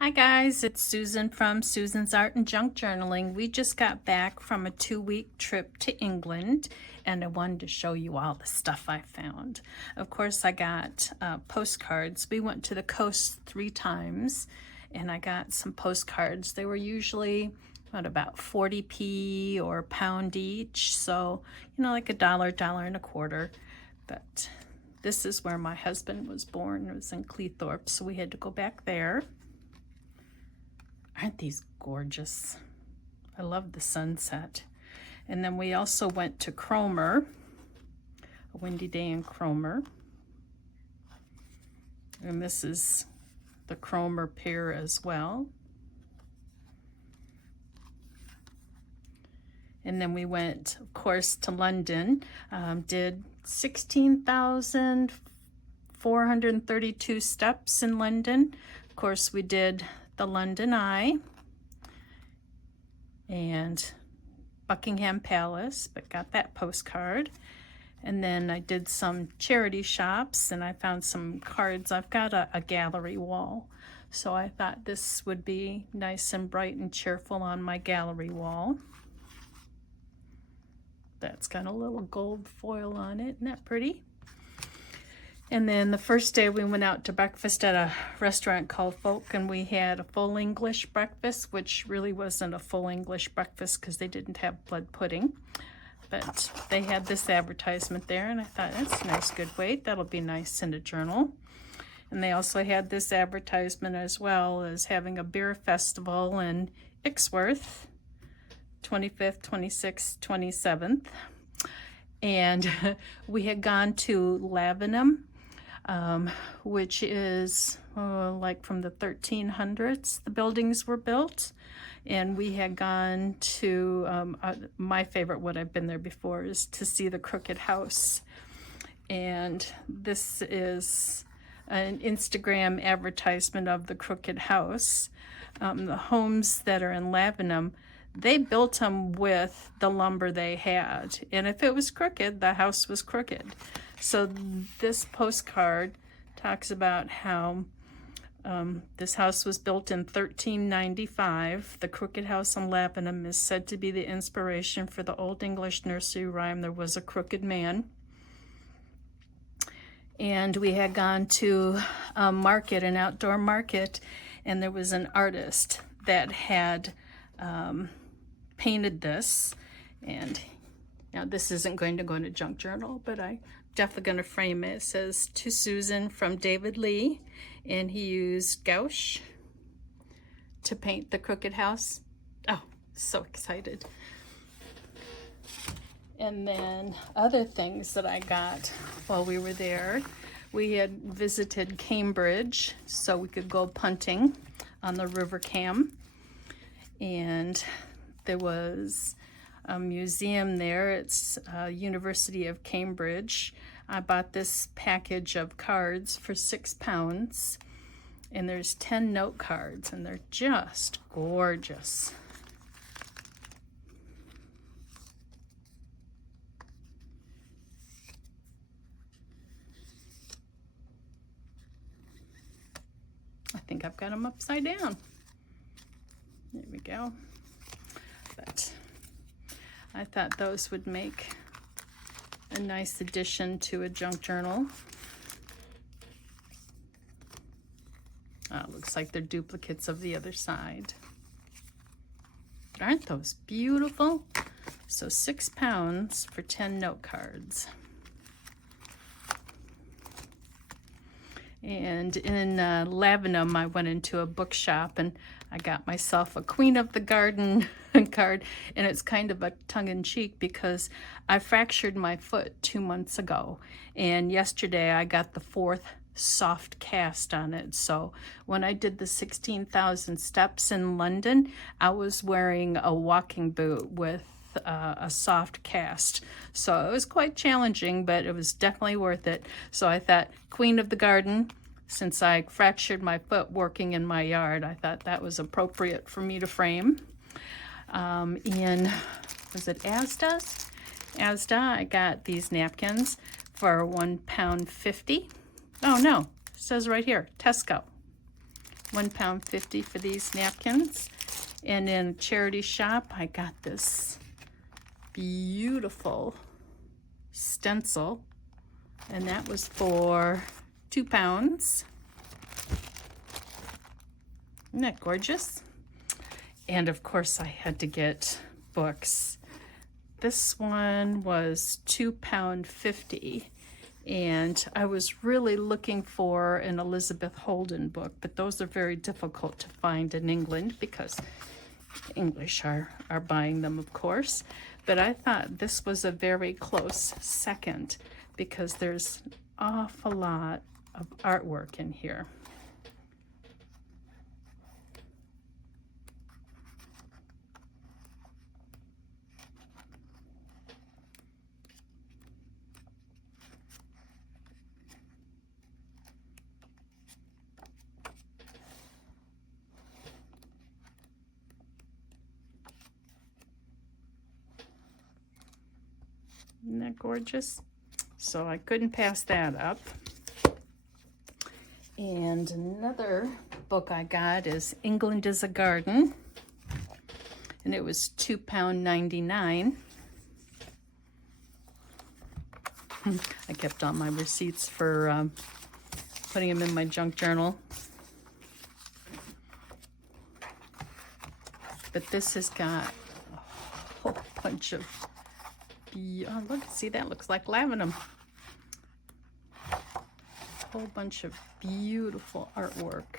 Hi guys, it's Susan from Susan's Art and Junk Journaling. We just got back from a 2-week trip to England and I wanted to show you all the stuff I found. Of course, I got postcards. We went to the coast 3 times and I got some postcards. They were usually about 40p or a pound each, so like $1, $1.25. But this is where my husband was born. It was in Cleethorpes, so we had to go back there. Aren't these gorgeous? I love the sunset. And then we also went to Cromer, a windy day in Cromer. And this is the Cromer Pier as well. And then we went, of course, to London, did 16,432 steps in London. Of course, we did the London Eye and Buckingham Palace, but got that postcard. And then I did some charity shops and I found some cards. I've got a gallery wall, so I thought this would be nice and bright and cheerful on my gallery wall. That's got a little gold foil on it. Isn't that pretty? And then the first day we went out to breakfast at a restaurant called Folk, and we had a full English breakfast, which really wasn't a full English breakfast because they didn't have blood pudding. But they had this advertisement there, and I thought, that's a nice good weight. That'll be nice in a journal. And they also had this advertisement as well as having a beer festival in Ixworth, 25th, 26th, 27th. And we had gone to Lavenham, which is like from the 1300s, the buildings were built. And we had gone to, my favorite, what I've been there before, is to see the Crooked House. And this is an Instagram advertisement of the Crooked House. The homes that are in Lavenham, they built them with the lumber they had. And if it was crooked, the house was crooked. So this postcard talks about how this house was built in 1395. The Crooked House in Lavenham is said to be the inspiration for the Old English nursery rhyme, There Was a Crooked Man. And we had gone to a market, an outdoor market, and there was an artist that had painted this. And now this isn't going to go in a junk journal, but I definitely going to frame it. It says, "To Susan from David Lee," and he used gouache to paint the Crooked House. Oh, so excited. And then other things that I got while we were there, we had visited Cambridge so we could go punting on the River Cam. And there was a museum there. It's University of Cambridge. I bought this package of cards for £6, and there's 10 note cards, and they're just gorgeous. I think I've got them upside down. There we go. But I thought those would make a nice addition to a junk journal. Looks like they're duplicates of the other side. But aren't those beautiful? So £6 for 10 note cards. And in Lavenham, I went into a bookshop and I got myself a Queen of the Garden card, and it's kind of a tongue-in-cheek because I fractured my foot 2 months ago, and yesterday I got the 4th soft cast on it. So when I did the 16,000 steps in London, I was wearing a walking boot with a soft cast. So it was quite challenging, but it was definitely worth it. So I thought, Queen of the Garden, since I fractured my foot working in my yard, I thought that was appropriate for me to frame. In, was it Asda's? Asda, I got these napkins for £1.50. Oh no, it says right here, Tesco. £1.50 for these napkins. And in a charity shop, I got this beautiful stencil, and that was for £2. Isn't that gorgeous? And of course I had to get books. This one was £2.50, and I was really looking for an Elizabeth Holden book, but those are very difficult to find in England because English are buying them, of course. But I thought this was a very close second because there's an awful lot of artwork in here. Isn't that gorgeous? So I couldn't pass that up. And another book I got is England is a Garden, and it was £2.99. I kept all my receipts for putting them in my junk journal. But this has got a whole bunch of, oh look, see, that looks like lavender. A whole bunch of beautiful artwork.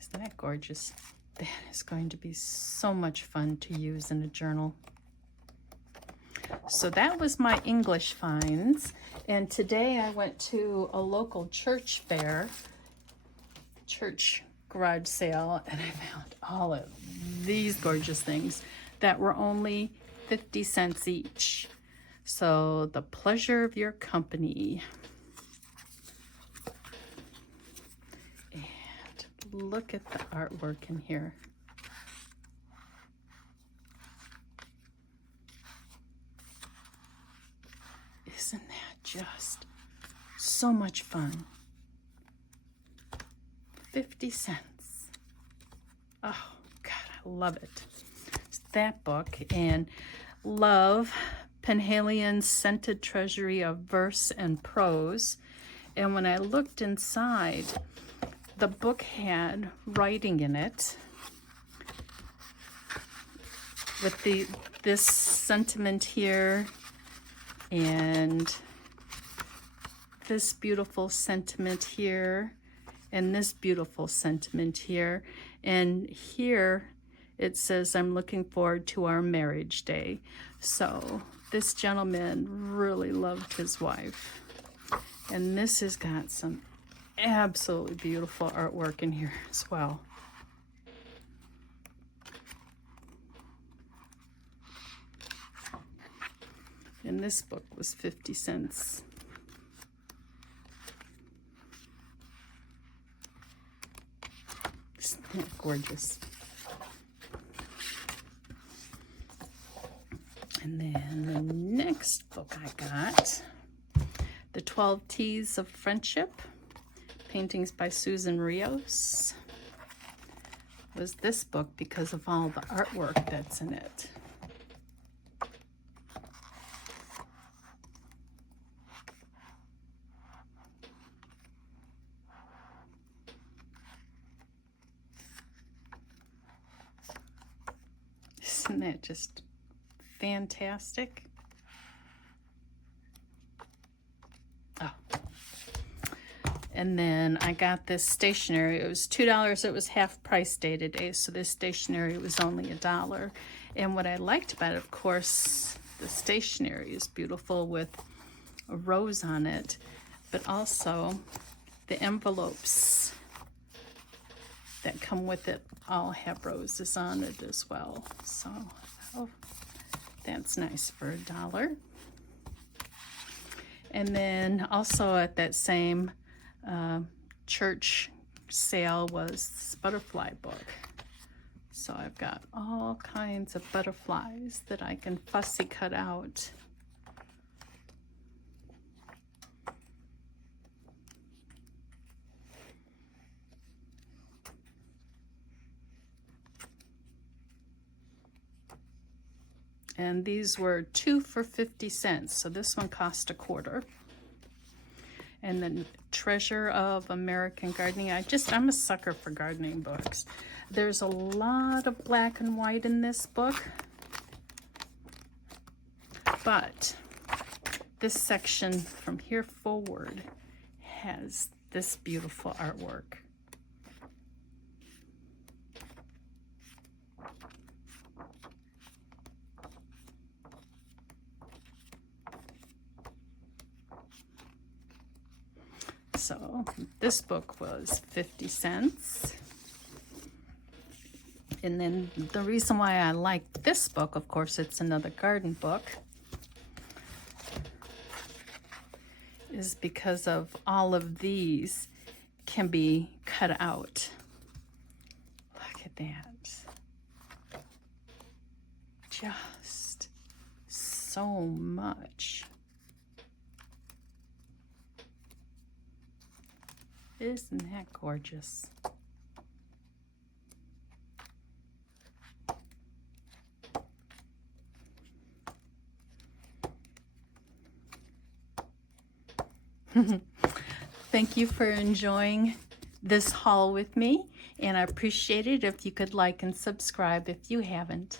Isn't that gorgeous? That is going to be so much fun to use in a journal. So that was my English finds, and today I went to a local church fair, church garage sale, and I found all of these gorgeous things that were only 50 cents each. So the pleasure of your company. And look at the artwork in here. Isn't that just so much fun? 50 cents. Oh, God, I love it. It's that book, and love Penhaligon's Scented Treasury of Verse and Prose. And when I looked inside, the book had writing in it with this sentiment here, and this beautiful sentiment here, and this beautiful sentiment here. And here it says, I'm looking forward to our marriage day. So this gentleman really loved his wife. And this has got some absolutely beautiful artwork in here as well. And this book was 50 cents. Isn't that gorgeous? And then the next book I got, The 12 T's of Friendship, paintings by Susan Rios, was this book because of all the artwork that's in it. Isn't that just fantastic? Oh. And then I got this stationery. It was $2. It was half price day today, so this stationery was only $1. And what I liked about it, of course, the stationery is beautiful with a rose on it, but also the envelopes that come with it all have roses on it as well. So oh, that's nice for $1. And then also at that same church sale was this butterfly book. So I've got all kinds of butterflies that I can fussy cut out. And these were 2 for 50 cents. So this one cost $0.25. And then Treasure of American Gardening. I'm a sucker for gardening books. There's a lot of black and white in this book. But this section from here forward has this beautiful artwork. So this book was 50 cents. And then the reason why I like this book, of course, it's another garden book, is because of all of these can be cut out. Look at that. Just so much. Isn't that gorgeous? Thank you for enjoying this haul with me, and I appreciate it if you could like and subscribe if you haven't.